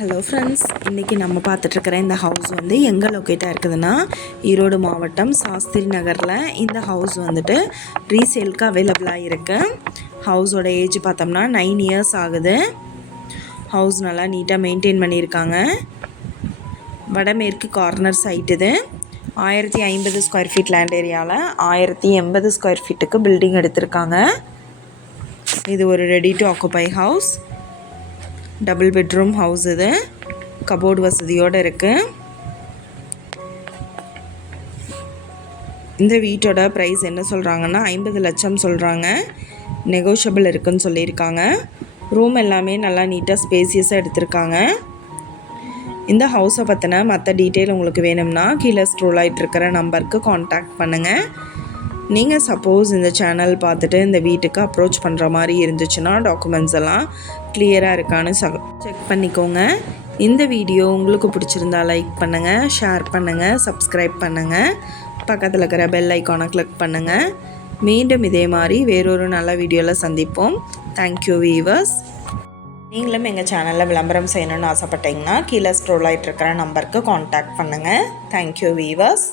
Hello friends இன்றைக்கி நம்ம பார்த்துட்ருக்கிற இந்த ஹவுஸ் வந்து எங்கே லொக்கேட்டாக இருக்குதுன்னா ஈரோடு மாவட்டம் சாஸ்திரி நகரில் இந்த ஹவுஸ் வந்துட்டு ரீசேலுக்கு அவைலபிளாக இருக்குது ஹவுஸோட ஏஜ் பார்த்தோம்னா நைன் இயர்ஸ் ஆகுது. ஹவுஸ் நல்லா நீட்டாக மெயின்டைன் பண்ணியிருக்காங்க. வடமேற்கு கார்னர் சைட் இது. ஆயிரத்தி ஐம்பது ஸ்கொயர் ஃபீட் லேண்ட் ஏரியாவில் ஆயிரத்தி எண்பது ஸ்கொயர் ஃபீட்டுக்கு பில்டிங் எடுத்திருக்காங்க. இது ஒரு ready to occupy house double bedroom house இது. கபோர்டு வசதியோடு இருக்குது இந்த வீட்டோட ப்ரைஸ் என்ன சொல்கிறாங்கன்னா ஐம்பது லட்சம் சொல்கிறாங்க நெகோஷியபிள் இருக்குன்னு சொல்லியிருக்காங்க. ரூம் எல்லாமே நல்லா நீட்டாக ஸ்பேசியஸாக எடுத்திருக்காங்க. இந்த ஹவுஸை பற்றின மற்ற டீட்டெயில் உங்களுக்கு வேணும்னா கீழே ஸ்க்ரோல் ஆகிட்டு இருக்கிற நம்பருக்கு காண்டாக்ட் பண்ணுங்கள் நீங்கள் சப்போஸ் இந்த சேனல் பார்த்துட்டு இந்த வீட்டுக்கு அப்ரோச் பண்ணுற மாதிரி இருந்துச்சுன்னா டாக்குமெண்ட்ஸ் எல்லாம் கிளியராக இருக்கான்னு செக் பண்ணிக்கோங்க. இந்த வீடியோ உங்களுக்கு பிடிச்சிருந்தா லைக் பண்ணுங்கள் ஷேர் பண்ணுங்கள் சப்ஸ்கிரைப் பண்ணுங்கள் பக்கத்தில் இருக்கிற பெல் ஐக்கானை கிளிக் பண்ணுங்கள் மீண்டும் இதே மாதிரி வேறொரு நல்ல வீடியோவில் சந்திப்போம். தேங்க்யூ வீவர்ஸ் நீங்களும் எங்கள் சேனலில் விளம்பரம் செய்யணும்னு ஆசைப்பட்டீங்கன்னா கீழே ஸ்க்ரோல் ஆகிட்டு இருக்கிற நம்பருக்கு காண்டாக்ட் பண்ணுங்கள் தேங்க்யூ வீவர்ஸ்